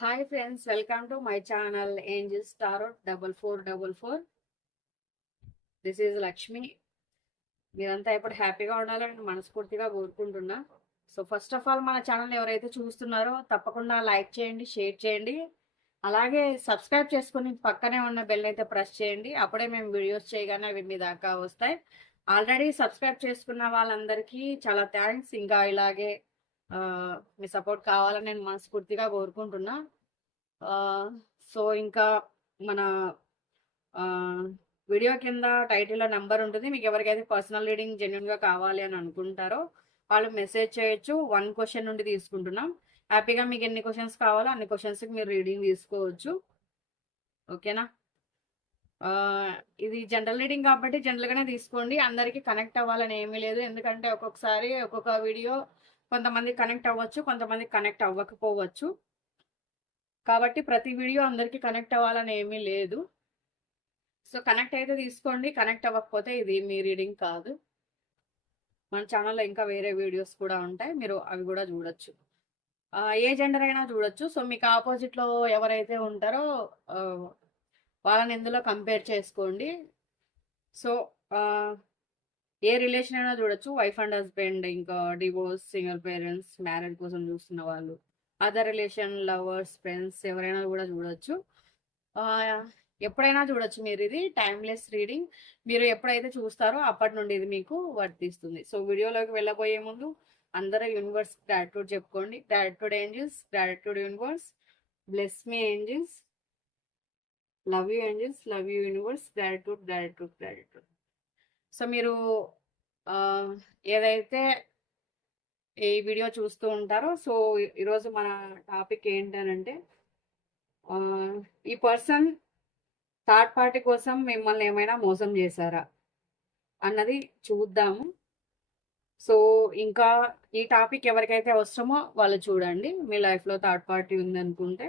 Hi friends, welcome to my channel angels tarot 4444. This is Lakshmi. మీరంతా ఇప్పుడు హ్యాపీగా ఉండాలని మనస్ఫూర్తిగా కోరుకుంటున్నా. సో ఫస్ట్ ఆఫ్ ఆల్ మన ఛానల్ ఎవరైతే చూస్తున్నారో తప్పకుండా లైక్ చేయండి, షేర్ చేయండి, అలాగే సబ్స్క్రైబ్ చేసుకుని పక్కనే ఉన్న బెల్ అయితే ప్రెస్ చేయండి. అప్పుడే మేము వీడియోస్ చేయగానే అవి మీ దాకా వస్తాయి. ఆల్రెడీ సబ్స్క్రైబ్ చేసుకున్న వాళ్ళందరికీ చాలా థ్యాంక్స్. ఇంకా ఇలాగే మీ సపోర్ట్ కావాలని నేను మనస్ఫూర్తిగా కోరుకుంటున్నా. సో ఇంకా మన వీడియో కింద టైటిల్లో నెంబర్ ఉంటుంది. మీకు ఎవరికైతే పర్సనల్ రీడింగ్ జెన్యున్గా కావాలి అని అనుకుంటారో వాళ్ళు మెసేజ్ చేయొచ్చు. 1 క్వశ్చన్ నుండి తీసుకుంటున్నాం. హ్యాపీగా మీకు ఎన్ని క్వశ్చన్స్ కావాలో అన్ని క్వశ్చన్స్కి మీరు రీడింగ్ తీసుకోవచ్చు. ఓకేనా? ఇది జనరల్ రీడింగ్ కాబట్టి జనరల్గానే తీసుకోండి. అందరికీ కనెక్ట్ అవ్వాలని ఏమీ లేదు. ఎందుకంటే ఒక్కొక్కసారి ఒక్కొక్క వీడియో కొంతమంది కనెక్ట్ అవ్వచ్చు, కొంతమంది కనెక్ట్ అవ్వకపోవచ్చు. కాబట్టి ప్రతి వీడియో అందరికీ కనెక్ట్ అవ్వాలని ఏమీ లేదు. సో కనెక్ట్ అయితే తీసుకోండి, కనెక్ట్ అవ్వకపోతే ఇది మీ రీడింగ్ కాదు. మన ఛానల్లో ఇంకా వేరే వీడియోస్ కూడా ఉంటాయి, మీరు అవి కూడా చూడొచ్చు. ఏ జెండర్ అయినా చూడొచ్చు. సో మీకు ఆపోజిట్లో ఎవరైతే ఉంటారో వాళ్ళని ఇందులో కంపేర్ చేసుకోండి. సో ఏ రిలేషన్ అయినా చూడొచ్చు. వైఫ్ అండ్ హస్బెండ్, ఇంకా డివోర్స్, సింగిల్ పేరెంట్స్, మ్యారేజ్ కోసం చూస్తున్న వాళ్ళు, అదర్ రిలేషన్, లవర్స్, ఫ్రెండ్స్ ఎవరైనా కూడా చూడొచ్చు. ఎప్పుడైనా చూడొచ్చు. మీరు ఇది టైమ్లెస్ రీడింగ్. మీరు ఎప్పుడైతే చూస్తారో అప్పటి నుండి ఇది మీకు వర్తిస్తుంది. సో వీడియోలోకి వెళ్ళబోయే ముందు అందరూ యూనివర్స్ గ్రాటిట్యూడ్ చెప్పుకోండి. Gratitude angels, gratitude universe, bless me angels, love you angels, love you universe, gratitude gratitude gratitude. So మీరు ఏదైతే ఈ వీడియో చూస్తూ ఉంటారో, సో ఈరోజు మన టాపిక్ ఏంటనంటే ఈ పర్సన్ థర్డ్ పార్టీ కోసం మిమ్మల్ని ఏమైనా మోసం చేశారా అన్నది చూద్దాము. సో ఇంకా ఈ టాపిక్ ఎవరికైతే అవసరమో వాళ్ళు చూడండి. మీ లైఫ్లో థర్డ్ పార్టీ ఉందనుకుంటే,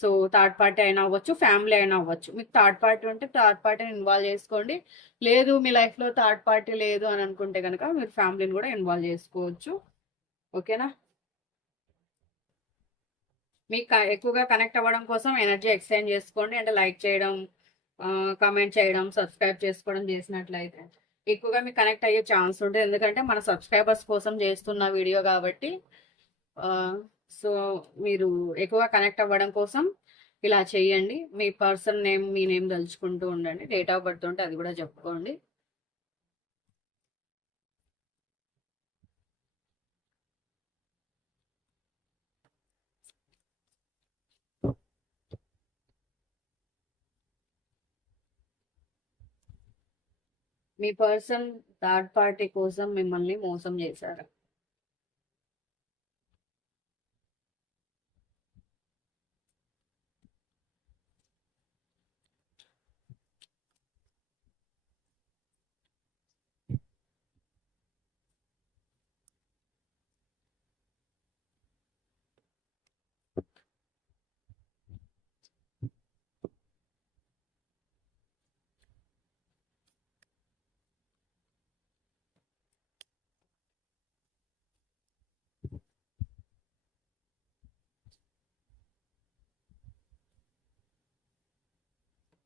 సో థర్డ్ పార్టీ అయినా అవ్వచ్చు, ఫ్యామిలీ అయినా అవ్వచ్చు. మీకు థర్డ్ పార్టీ ఉంటే థర్డ్ పార్టీని ఇన్వాల్వ్ చేసుకోండి. లేదు మీ లైఫ్లో థర్డ్ పార్టీ లేదు అని అనుకుంటే కనుక మీరు ఫ్యామిలీని కూడా ఇన్వాల్వ్ చేసుకోవచ్చు. ఓకేనా? మీకు ఎక్కువగా కనెక్ట్ అవ్వడం కోసం ఎనర్జీ ఎక్స్చేంజ్ చేసుకోండి. అంటే లైక్ చేయడం, కామెంట్ చేయడం, సబ్స్క్రైబ్ చేసుకోవడం చేసినట్లయితే ఎక్కువగా మీకు కనెక్ట్ అయ్యే ఛాన్స్ ఉంటుంది. ఎందుకంటే మన సబ్స్క్రైబర్స్ కోసం చేస్తున్న వీడియో కాబట్టి. సో మీరు ఎక్కువగా కనెక్ట్ అవ్వడం కోసం ఇలా చేయండి. మీ పర్సన్ నేమ్, మీ నేమ్ తలుచుకుంటూ ఉండండి. డేట్ ఆఫ్ బర్త్ ఉంటే అది కూడా చెప్పుకోండి. మీ పర్సన్ థర్డ్ పార్టీ కోసం మిమ్మల్ని మోసం చేశారు.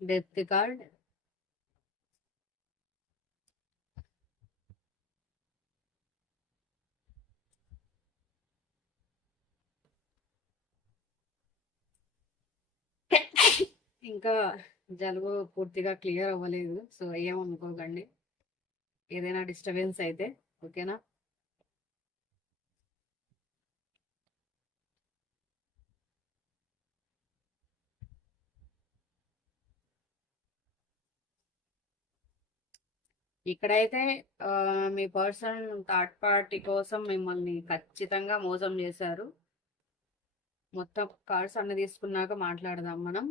డెత్ కార్డ్, ఇంకా జలుబు పూర్తిగా క్లియర్ అవ్వలేదు. సో ఏమనుకోకండి, ఏదైనా డిస్టర్బెన్స్ అయితే. ఓకేనా? ఇక్కడైతే మీ పర్సన్ థర్డ్ పార్టీ కోసం మిమ్మల్ని ఖచ్చితంగా మోసం చేశారు. మొత్తం కార్డ్స్ అన్ని తీసుకున్నాక మాట్లాడదాం మనం.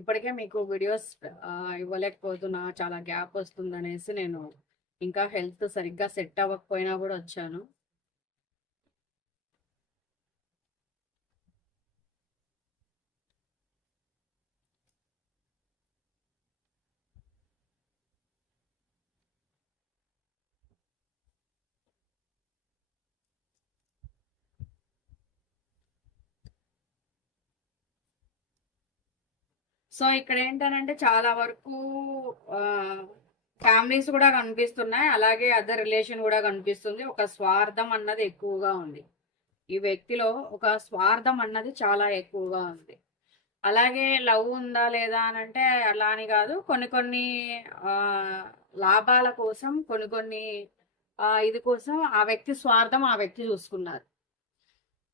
ఇప్పటికే మీకు వీడియోస్ ఇవ్వలేకపోతున్నా, చాలా గ్యాప్ వస్తుందనేసి నేను ఇంకా హెల్త్ సరిగ్గా సెట్ అవ్వకపోయినా కూడా వచ్చాను. సో ఇక్కడ ఏంటనంటే చాలా వరకు ఫ్యామిలీస్ కూడా కనిపిస్తున్నాయి, అలాగే అదర్ రిలేషన్ కూడా కనిపిస్తుంది. ఒక స్వార్థం అన్నది ఎక్కువగా ఉంది ఈ వ్యక్తిలో, ఒక స్వార్థం అన్నది చాలా ఎక్కువగా ఉంది. అలాగే లవ్ ఉందా లేదా అని అంటే అలా అని కాదు, కొన్ని కొన్ని లాభాల కోసం, కొన్ని కొన్ని ఇది కోసం ఆ వ్యక్తి స్వార్థం ఆ వ్యక్తి చూసుకున్నారు.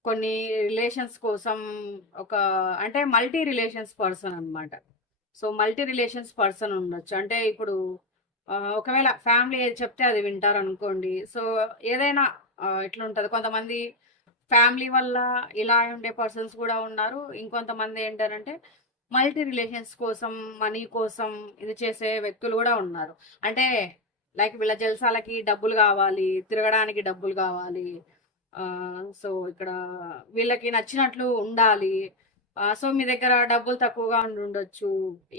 కొన్ని రిలేషన్స్ కోసం ఒక అంటే మల్టీ రిలేషన్స్ పర్సన్ అన్నమాట. సో మల్టీ రిలేషన్స్ పర్సన్ ఉండొచ్చు. అంటే ఇప్పుడు ఒకవేళ ఫ్యామిలీ ఏది చెప్తే అది వింటారు అనుకోండి. సో ఏదైనా ఇట్లుంటది. కొంతమంది ఫ్యామిలీ వల్ల ఇలా ఉండే పర్సన్స్ కూడా ఉన్నారు. ఇంకొంతమంది ఏంటంటే మల్టీ రిలేషన్స్ కోసం, మనీ కోసం ఇది చేసే వ్యక్తులు కూడా ఉన్నారు. అంటే లైక్ వీళ్ళ జల్సాలకి డబ్బులు కావాలి, తిరగడానికి డబ్బులు కావాలి. సో ఇక్కడ వీళ్ళకి నచ్చినట్లు ఉండాలి. సో మీ దగ్గర డబ్బులు తక్కువగా ఉండొచ్చు,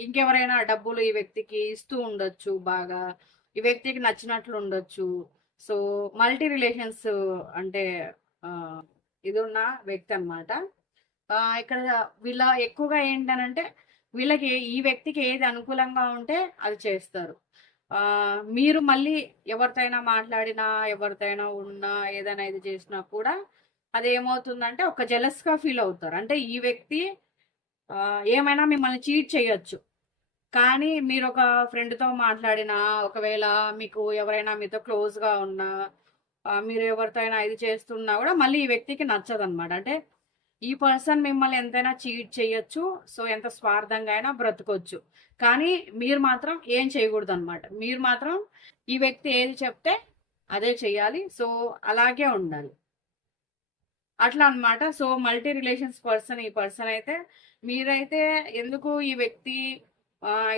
ఇంకెవరైనా డబ్బులు ఈ వ్యక్తికి ఇస్తూ ఉండొచ్చు, బాగా ఈ వ్యక్తికి నచ్చినట్లు ఉండొచ్చు. సో మల్టీ రిలేషన్స్ అంటే ఇది ఉన్న వ్యక్తి అనమాట. ఇక్కడ వీళ్ళ ఎక్కువగా ఏంటనంటే వీళ్ళకి ఈ వ్యక్తికి ఏది అనుకూలంగా ఉంటే అది చేస్తారు. మీరు మళ్ళీ ఎవరితోనైనా మాట్లాడినా, ఎవరితోనైనా ఉన్నా, ఏదైనా ఇది చేసినా కూడా అదేమవుతుందంటే ఒక జెలస్గా ఫీల్ అవుతారు. అంటే ఈ వ్యక్తి ఏమైనా మిమ్మల్ని చీట్ చేయొచ్చు, కానీ మీరు ఒక ఫ్రెండ్తో మాట్లాడినా, ఒకవేళ మీకు ఎవరైనా మీతో క్లోజ్గా ఉన్నా, మీరు ఎవరితో అయినా ఇది చేస్తున్నా కూడా మళ్ళీ ఈ వ్యక్తికి నచ్చదన్నమాట. అంటే ఈ పర్సన్ మిమ్మల్ని ఎంతైనా చీట్ చేయొచ్చు, సో ఎంత స్వార్థంగా అయినా బ్రతకొచ్చు, కానీ మీరు మాత్రం ఏం చేయకూడదు అనమాట. మీరు మాత్రం ఈ వ్యక్తి ఏది చెప్తే అదే చెయ్యాలి. సో అలాగే ఉండాలి, అట్లా అనమాట. సో మల్టీ రిలేషన్స్ పర్సన్ ఈ పర్సన్ అయితే, మీరైతే ఎందుకు ఈ వ్యక్తి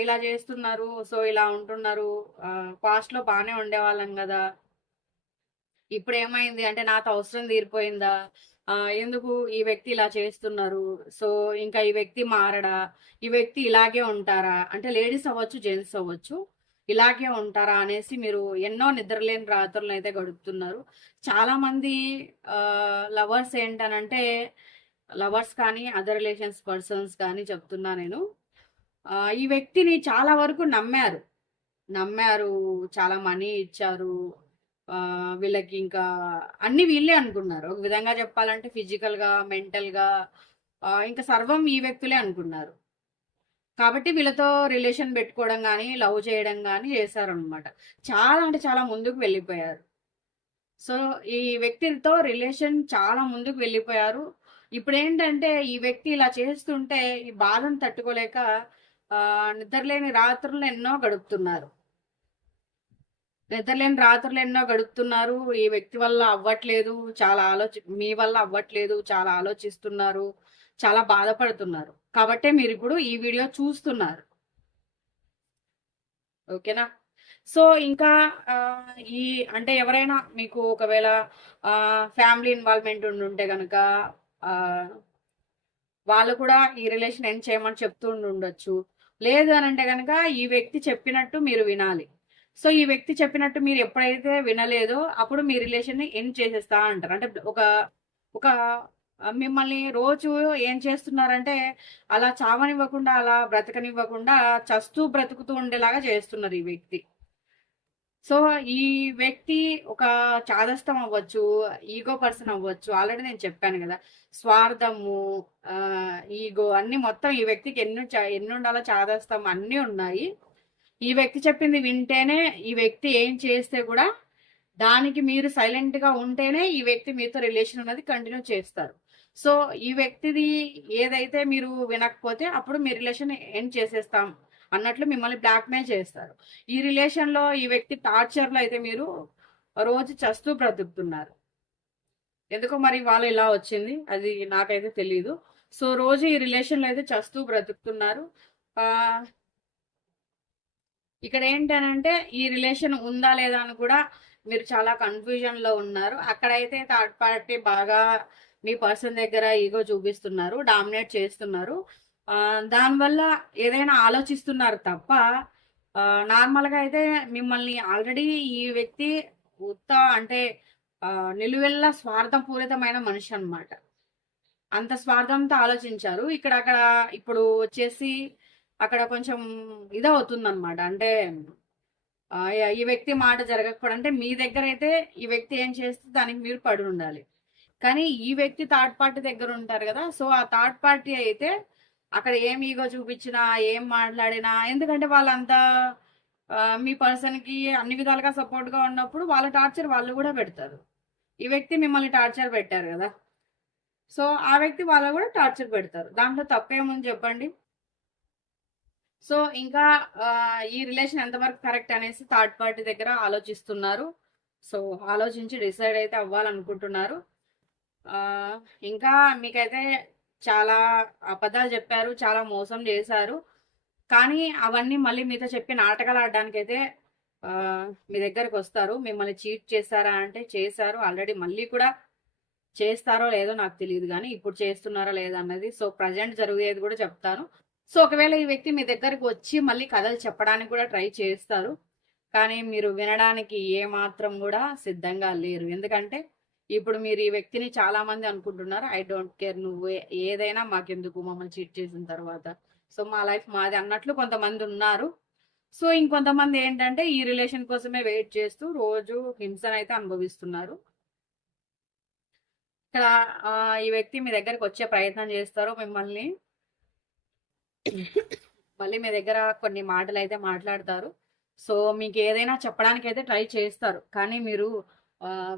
ఇలా చేస్తున్నారు, సో ఇలా ఉంటున్నారు, పాస్ట్ లో బాగానే ఉండేవాళ్ళం కదా, ఇప్పుడు ఏమైంది అంటే నాతో అవసరం తీరిపోయిందా, ఎందుకు ఈ వ్యక్తి ఇలా చేస్తున్నారు, సో ఇంకా ఈ వ్యక్తి మారడా, ఈ వ్యక్తి ఇలాగే ఉంటారా, అంటే లేడీస్ అవ్వచ్చు, జెంట్స్ అవ్వచ్చు, ఇలాగే ఉంటారా అనేసి మీరు ఎన్నో నిద్రలేని రాత్రులను అయితే గడుపుతున్నారు. చాలా మంది లవర్స్ ఏంటనంటే, లవర్స్ కానీ అదర్ రిలేషన్స్ పర్సన్స్ కానీ చెప్తున్నా నేను, ఈ వ్యక్తిని చాలా వరకు నమ్మారు, చాలా మనీ ఇచ్చారు, వీళ్ళకి ఇంకా అన్ని వీళ్ళే అనుకున్నారు. ఒక విధంగా చెప్పాలంటే ఫిజికల్ గా, మెంటల్ గా, ఇంకా సర్వం ఈ వ్యక్తులే అనుకున్నారు. కాబట్టి వీళ్ళతో రిలేషన్ పెట్టుకోవడం కానీ, లవ్ చేయడం కానీ చేశారనమాట. చాలా అంటే చాలా ముందుకు వెళ్ళిపోయారు. సో ఈ వ్యక్తితో రిలేషన్ చాలా ముందుకు వెళ్ళిపోయారు. ఇప్పుడు ఏంటంటే ఈ వ్యక్తి ఇలా చేస్తుంటే ఈ బాధను తట్టుకోలేక నిద్రలేని రాత్రులు ఎన్నో గడుపుతున్నారు. నిద్రలేని రాత్రులు ఎన్నో గడుపుతున్నారు. ఈ వ్యక్తి వల్ల అవ్వట్లేదు, చాలా మీ వల్ల అవ్వట్లేదు, చాలా ఆలోచిస్తున్నారు, చాలా బాధపడుతున్నారు. కాబట్టే మీరు ఇప్పుడు ఈ వీడియో చూస్తున్నారు. ఓకేనా? సో ఇంకా ఈ అంటే ఎవరైనా మీకు ఒకవేళ ఫ్యామిలీ ఇన్వాల్వ్మెంట్ ఉంటే కనుక వాళ్ళు కూడా ఈ రిలేషన్ ఎండ్ చేయమని చెప్తూ ఉండొచ్చు. లేదు అని అంటే కనుక ఈ వ్యక్తి చెప్పినట్టు మీరు వినాలి. సో ఈ వ్యక్తి చెప్పినట్టు మీరు ఎప్పుడైతే వినలేదో అప్పుడు మీ రిలేషన్ ని ఎండ్ చేసేస్తా అంటారు. అంటే ఒక మిమ్మల్ని రోజు ఏం చేస్తున్నారంటే అలా చావనివ్వకుండా, అలా బ్రతకనివ్వకుండా చస్తూ బ్రతుకుతూ ఉండేలాగా చేస్తున్నారు ఈ వ్యక్తి. సో ఈ వ్యక్తి ఒక చాదస్తం అవ్వచ్చు, ఈగో పర్సన్ అవ్వచ్చు. ఆల్రెడీ నేను చెప్పాను కదా, స్వార్థము, ఈగో అన్ని మొత్తం ఈ వ్యక్తికి ఎన్ని ఉండాలో చాదస్తం అన్నీ ఉన్నాయి. ఈ వ్యక్తి చెప్పింది వింటేనే, ఈ వ్యక్తి ఏం చేస్తే కూడా దానికి మీరు సైలెంట్ గా ఉంటేనే ఈ వ్యక్తి మీతో రిలేషన్ అనేది కంటిన్యూ చేస్తారు. సో ఈ వ్యక్తిది ఏదైతే మీరు వినకపోతే అప్పుడు మీ రిలేషన్ ఎండ్ చేసేస్తాం అన్నట్లు మిమ్మల్ని బ్లాక్మెయిల్ చేస్తారు. ఈ రిలేషన్ లో ఈ వ్యక్తి టార్చర్ లో అయితే మీరు రోజు చస్తూ బ్రతుకుతున్నారు. ఎందుకో మరి వాళ్ళు ఇలా వచ్చింది అది నాకైతే తెలియదు. సో రోజు ఈ రిలేషన్ లో అయితే చస్తూ బ్రతుకుతున్నారు. ఇక్కడ ఏంటనంటే ఈ రిలేషన్ ఉందా లేదా అని కూడా మీరు చాలా కన్ఫ్యూజన్ లో ఉన్నారు. అక్కడైతే థర్డ్ పార్టీ బాగా మీ పర్సన్ దగ్గర ఈగో చూపిస్తున్నారు, డామినేట్ చేస్తున్నారు. దానివల్ల ఏదైనా ఆలోచిస్తున్నారు తప్ప నార్మల్గా అయితే మిమ్మల్ని ఆల్రెడీ ఈ వ్యక్తి అంటే నిలువెల్లా స్వార్థపూరితమైన మనిషి అనమాట. అంత స్వార్థంతో ఆలోచించారు. అక్కడ ఇప్పుడు వచ్చేసి అక్కడ కొంచెం ఇదవుతుంది అనమాట. అంటే ఈ వ్యక్తి మాట జరగకపోవడం, అంటే మీ దగ్గర అయితే ఈ వ్యక్తి ఏం చేస్తే దానికి మీరు పడి ఉండాలి. కానీ ఈ వ్యక్తి థర్డ్ పార్టీ దగ్గర ఉంటారు కదా, సో ఆ థర్డ్ పార్టీ అయితే అక్కడ ఏం ఈగో చూపించినా ఏం మాట్లాడినా, ఎందుకంటే వాళ్ళంతా మీ పర్సన్ కి అన్ని విధాలుగా సపోర్ట్ గా ఉన్నప్పుడు వాళ్ళ టార్చర్ వాళ్ళు కూడా పెడతారు. ఈ వ్యక్తి మిమ్మల్ని టార్చర్ పెట్టారు కదా, సో ఆ వ్యక్తి వాళ్ళు కూడా టార్చర్ పెడతారు. దాంట్లో తప్పేముంది చెప్పండి. సో ఇంకా ఈ రిలేషన్ ఎంతవరకు కరెక్ట్ అనేసి థర్డ్ పార్టీ దగ్గర ఆలోచిస్తున్నారు. సో ఆలోచించి డిసైడ్ అయితే అవ్వాలనుకుంటున్నారు. ఇంకా మీకైతే చాలా అబద్ధాలు చెప్పారు, చాలా మోసం చేశారు. కానీ అవన్నీ మళ్ళీ మీతో చెప్పి నాటకాలు ఆడడానికి అయితే మీ దగ్గరకు వస్తారు. మిమ్మల్ని చీట్ చేశారా అంటే చేశారు ఆల్రెడీ, మళ్ళీ కూడా చేస్తారో లేదో నాకు తెలియదు, కానీ ఇప్పుడు చేస్తున్నారో లేదో అన్నది సో ప్రజెంట్ జరిగేది కూడా చెప్తాను. సో ఒకవేళ ఈ వ్యక్తి మీ దగ్గరకు వచ్చి మళ్ళీ కథలు చెప్పడానికి కూడా ట్రై చేస్తారు, కానీ మీరు వినడానికి ఏమాత్రం కూడా సిద్ధంగా లేరు. ఎందుకంటే ఇప్పుడు మీరు ఈ వ్యక్తిని చాలా మంది అనుకుంటున్నారు, ఐ డోంట్ కేర్, నువ్వు ఏదైనా మాకెందుకు, మమ్మల్ని చీట్ చేసిన తర్వాత, సో మా లైఫ్ మాది అన్నట్లు కొంతమంది ఉన్నారు. సో ఇంకొంతమంది ఏంటంటే ఈ రిలేషన్ కోసమే వెయిట్ చేస్తూ రోజు హింసనైతే అనుభవిస్తున్నారు. ఇక్కడ ఈ వ్యక్తి మీ దగ్గరకు వచ్చే ప్రయత్నం చేస్తారు, మిమ్మల్ని మళ్ళీ మీ దగ్గర కొన్ని మాటలు అయితే మాట్లాడతారు. సో మీకు ఏదైనా చెప్పడానికి అయితే ట్రై చేస్తారు, కానీ మీరు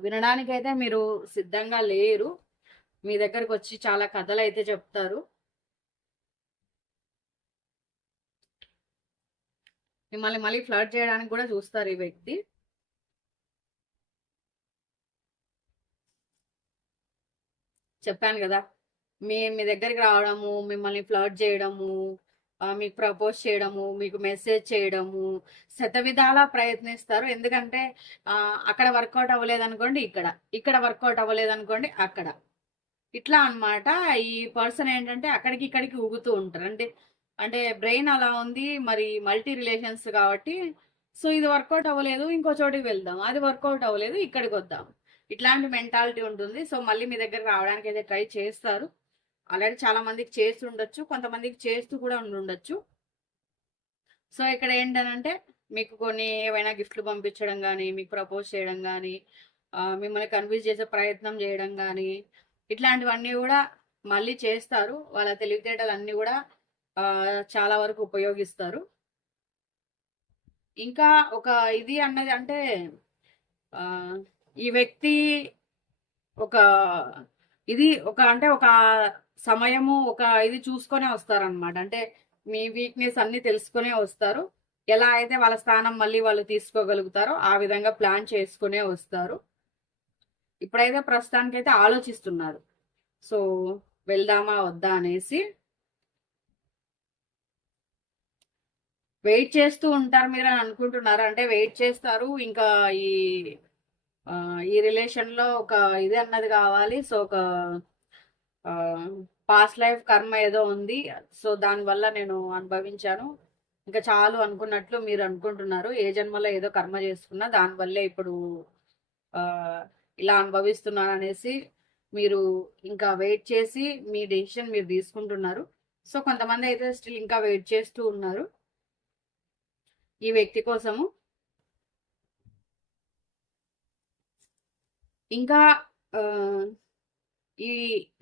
వినడానికైతే మీరు సిద్ధంగా లేరు. మీ దగ్గరకు వచ్చి చాలా కథలు అయితే చెప్తారు. మిమ్మల్ని మళ్ళీ ఫ్లర్ట్ చేయడానికి కూడా చూస్తారు ఈ వ్యక్తి. చెప్పాను కదా, మీ దగ్గరికి రావడము, మిమ్మల్ని ఫ్లర్ట్ చేయడము, మీకు ప్రపోజ్ చేయడము, మీకు మెసేజ్ చేయడము, శతవిధాలా ప్రయత్నిస్తారు. ఎందుకంటే అక్కడ వర్కౌట్ అవ్వలేదు అనుకోండి ఇక్కడ, ఇక్కడ వర్కౌట్ అవ్వలేదు అనుకోండి అక్కడ, ఇట్లా అన్నమాట. ఈ పర్సన్ ఏంటంటే అక్కడికి ఇక్కడికి ఊగుతూ ఉంటారు. అంటే అంటే బ్రెయిన్ అలా ఉంది మరి, మల్టీ రిలేషన్స్ కాబట్టి. సో ఇది వర్కౌట్ అవ్వలేదు ఇంకో చోటికి వెళ్దాం, అది వర్కౌట్ అవ్వలేదు ఇక్కడికి వద్దాం, ఇట్లాంటి మెంటాలిటీ ఉంటుంది. సో మళ్ళీ మీ దగ్గర రావడానికి అయితే ట్రై చేస్తారు. ఆల్రెడీ చాలా మందికి చేస్తూ ఉండొచ్చు, కొంతమందికి చేస్తూ కూడా ఉండొచ్చు. సో ఇక్కడ ఏంటనంటే మీకు కొన్ని ఏవైనా గిఫ్ట్లు పంపించడం కానీ, మీకు ప్రపోజ్ చేయడం కానీ, మిమ్మల్ని కన్విన్స్ చేసే ప్రయత్నం చేయడం కానీ, ఇట్లాంటివన్నీ కూడా మళ్ళీ చేస్తారు. వాళ్ళ తెలివితేటలన్నీ కూడా చాలా వరకు ఉపయోగిస్తారు. ఇంకా ఒక ఇది అన్నది అంటే ఈ వ్యక్తి ఒక ఇది ఒక అంటే ఒక సమయము ఒక ఇది చూసుకొనే వస్తారనమాట. అంటే మీ వీక్నెస్ అన్ని తెలుసుకునే వస్తారు. ఎలా అయితే వాళ్ళ స్థానం మళ్ళీ వాళ్ళు తీసుకోగలుగుతారో ఆ విధంగా ప్లాన్ చేసుకునే వస్తారు. ఇప్పుడైతే ప్రస్తుతానికైతే ఆలోచిస్తున్నారు, సో వెళ్దామా వద్దా అనేసి వెయిట్ చేస్తూ ఉంటారు మీరు అని అనుకుంటున్నారు. అంటే వెయిట్ చేస్తారు, ఇంకా ఈ రిలేషన్ లో ఒక ఇది అన్నది కావాలి. సో ఒక పాస్ట్ లైఫ్ కర్మ ఏదో ఉంది, సో దానివల్ల నేను అనుభవించాను, ఇంకా చాలు అనుకున్నట్లు మీరు అనుకుంటున్నారు. ఏ జన్మలో ఏదో కర్మ చేసుకున్నా దానివల్లే ఇప్పుడు ఇలా అనుభవిస్తున్నాను అనేసి మీరు ఇంకా వెయిట్ చేసి మీ డెసిషన్ మీరు తీసుకుంటున్నారు. సో కొంతమంది అయితే స్టిల్ ఇంకా వెయిట్ చేస్తూ ఉన్నారు ఈ వ్యక్తి కోసము. ఇంకా ఈ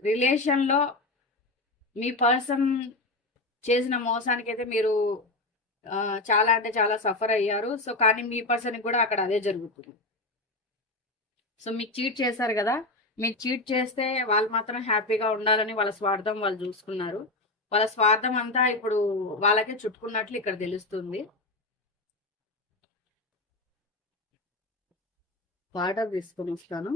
రిలేషన్లో మీ పర్సన్ చేసిన మోసానికి అయితే మీరు చాలా అంటే చాలా సఫర్ అయ్యారు. సో కానీ మీ పర్సన్కి కూడా అక్కడ అదే జరుగుతుంది. సో మీకు చీట్ చేశారు కదా, మీకు చీట్ చేస్తే వాళ్ళు మాత్రం హ్యాపీగా ఉండాలని వాళ్ళ స్వార్థం వాళ్ళు చూసుకున్నారు. వాళ్ళ స్వార్థం అంతా ఇప్పుడు వాళ్ళకే చుట్టుకున్నట్లు ఇక్కడ తెలుస్తుంది. వాటర్ తీసుకొని వస్తాను.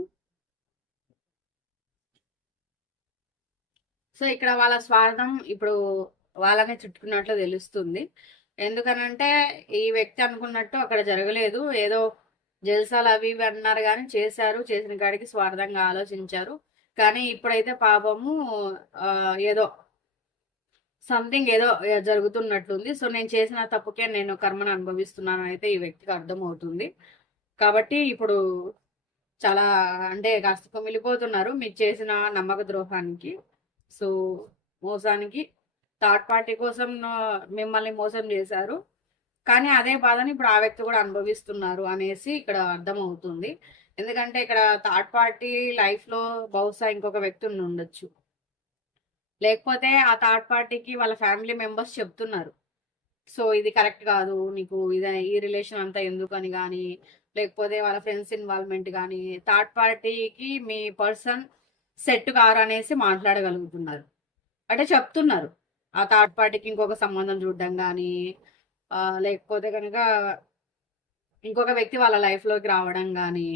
సో ఇక్కడ వాళ్ళ స్వార్థం ఇప్పుడు వాళ్ళనే చుట్టుకున్నట్లు తెలుస్తుంది. ఎందుకనంటే ఈ వ్యక్తి అనుకున్నట్టు అక్కడ జరగలేదు, ఏదో జల్సాలు అవి ఇవి అన్నారు కానీ చేశారు, చేసిన కాడికి స్వార్థంగా ఆలోచించారు. కానీ ఇప్పుడైతే పాపము ఏదో సంథింగ్ ఏదో జరుగుతున్నట్లుంది. సో నేను చేసిన తప్పుకే నేను కర్మను అనుభవిస్తున్నాను అయితే ఈ వ్యక్తికి అర్థమవుతుంది. కాబట్టి ఇప్పుడు చాలా అంటే కాస్త కుమిలిపోతున్నారు మీకు చేసిన నమ్మక ద్రోహానికి, సో మోసానికి. థర్డ్ పార్టీ కోసం మిమ్మల్ని మోసం చేశారు. కానీ అదే బాధని ఇప్పుడు ఆ వ్యక్తి కూడా అనుభవిస్తున్నారు అనేసి ఇక్కడ అర్థమవుతుంది. ఎందుకంటే ఇక్కడ థర్డ్ పార్టీ లైఫ్‌లో బహుశా ఇంకొక వ్యక్తి ఉండొచ్చు. లేకపోతే ఆ థర్డ్ పార్టీకి వాళ్ళ ఫ్యామిలీ మెంబర్స్ చెప్తున్నారు. సో, ఇది కరెక్ట్ కాదు. నీకు ఈ రిలేషన్ అంతా ఎందుకని గాని, లేకపోతే వాళ్ళ ఫ్రెండ్స్ ఇన్వాల్వ్‌మెంట్ గాని, థర్డ్ పార్టీకి మీ పర్సన్ సెట్ కారనేసి మాట్లాడగలుగుతున్నారు. అంటే చెప్తున్నారు. ఆ థర్డ్ పార్టీకి ఇంకొక సంబంధం చూడడం గాని, లేకపోతే గనక ఇంకొక వ్యక్తి వాళ్ళ లైఫ్‌లోకి రావడం గాని,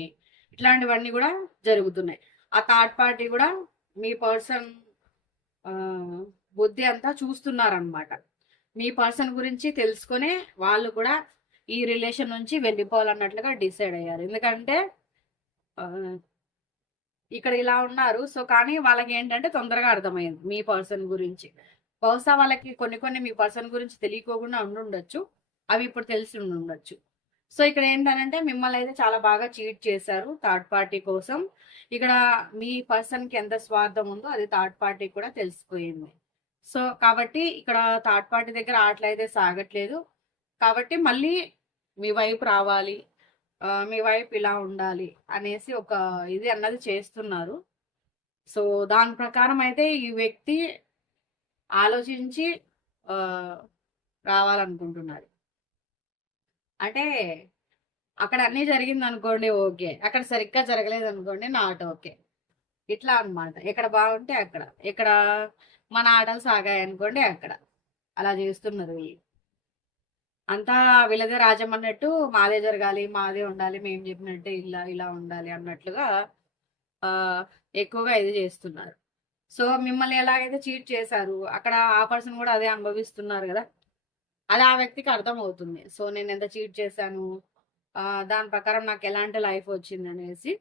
ఇట్లాంటివన్నీ గూడా జరుగుతున్నాయి. ఆ థర్డ్ పార్టీ గూడా మీ పర్సన్ బుద్ధి అంతా చూస్తున్నారనమాట. మీ పర్సన్ గురించి తెలుసుకునే వాళ్ళు కూడా ఈ రిలేషన్ నుంచి వెళ్ళిపోవాలన్నట్లుగా డిసైడ్ అయ్యారు. ఎందుకంటే ఇక్కడ ఇలా ఉన్నారు. సో, కానీ వాళ్ళకి ఏంటంటే తొందరగా అర్థమైంది మీ పర్సన్ గురించి. బహుశా వాళ్ళకి కొన్ని కొన్ని మీ పర్సన్ గురించి తెలియకోకుండా ఉండుండొచ్చు. అవి ఇప్పుడు తెలిసి ఉండుండొచ్చు. సో, ఇక్కడ ఏంటనంటే మిమ్మల్ని అయితే చాలా బాగా చీట్ చేశారు థర్డ్ పార్టీ కోసం. ఇక్కడ మీ పర్సన్‌కి ఎంత స్వార్థం ఉందో అది థర్డ్ పార్టీకి కూడా తెలిసిపోయింది. సో, కాబట్టి ఇక్కడ థర్డ్ పార్టీ దగ్గర ఆటలైతే సాగట్లేదు. కాబట్టి మళ్ళీ మీ వైపు రావాలి. మీ వైపు ఇలా ఉండాలి అనేసి ఒక ఇది అన్నది చేస్తున్నారు. సో, దాని ప్రకారం అయితే ఈ వ్యక్తి ఆలోచించి రావాలనుకుంటున్నారు. అంటే అక్కడ అన్నీ జరిగిందనుకోండి ఓకే. అక్కడ సరిగ్గా జరగలేదనుకోండి నాట్ ఓకే. ఇట్లా అన్నమాట. ఎక్కడ బాగుంటే అక్కడ. ఇక్కడ మన ఆటలు సాగాయనుకోండి అక్కడ. అలా చేస్తున్నారు వీళ్ళు. అంతా వీళ్ళదే రాజ్యం అన్నట్టు మాదే జరగాలి, మాదే ఉండాలి, మేము చెప్పినట్టే ఇలా ఇలా ఉండాలి అన్నట్లుగా ఎక్కువగా ఇది చేస్తున్నారు. సో, మిమ్మల్ని ఎలాగైతే చీట్ చేశారు, అక్కడ ఆ పర్సన్ కూడా అదే అనుభవిస్తున్నారు కదా! అది ఆ వ్యక్తికి అర్థమవుతుంది. సో, నేను ఎంత చీట్ చేశాను, దాని ప్రకారం నాకు ఎలాంటి లైఫ్ వచ్చిందనేసి.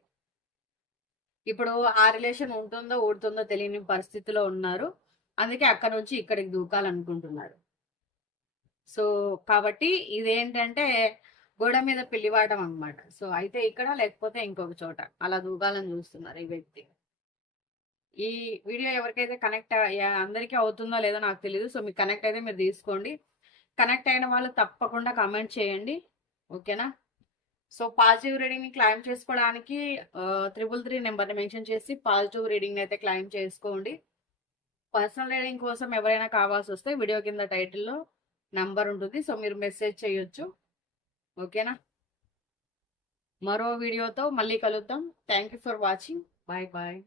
ఇప్పుడు ఆ రిలేషన్ ఉంటుందో, ఊడుతుందో తెలియని పరిస్థితిలో ఉన్నారు. అందుకే అక్కడి నుంచి ఇక్కడికి దూకాలనుకుంటున్నారు. సో, కాబట్టి ఇదేంటంటే గోడ మీద పిల్లివాటం అనమాట. సో, అయితే ఇక్కడ లేకపోతే ఇంకొక చోట అలా దూకాలని చూస్తున్నారు ఈ వ్యక్తి. ఈ వీడియో ఎవరికైతే కనెక్ట్ అందరికీ అవుతుందో లేదో నాకు తెలీదు. సో, మీకు కనెక్ట్ అయితే మీరు తీసుకోండి. కనెక్ట్ అయిన వాళ్ళు తప్పకుండా కామెంట్ చేయండి. ఓకేనా? సో, పాజిటివ్ రీడింగ్‌ని క్లెయిమ్ చేసుకోవడానికి 333 నెంబర్‌ని మెన్షన్ చేసి పాజిటివ్ రీడింగ్‌ని అయితే క్లెయిమ్ చేసుకోండి. పర్సనల్ రీడింగ్ కోసం ఎవరైనా కావాల్సొస్తే వీడియో కింద టైటిల్‌లో నంబర్ ఉంటుంది. సో, మీరు మెసేజ్ చేయొచ్చు. ఓకేనా? మరో వీడియోతో మళ్ళీ కలుద్దాం. Thank you for watching. Bye bye.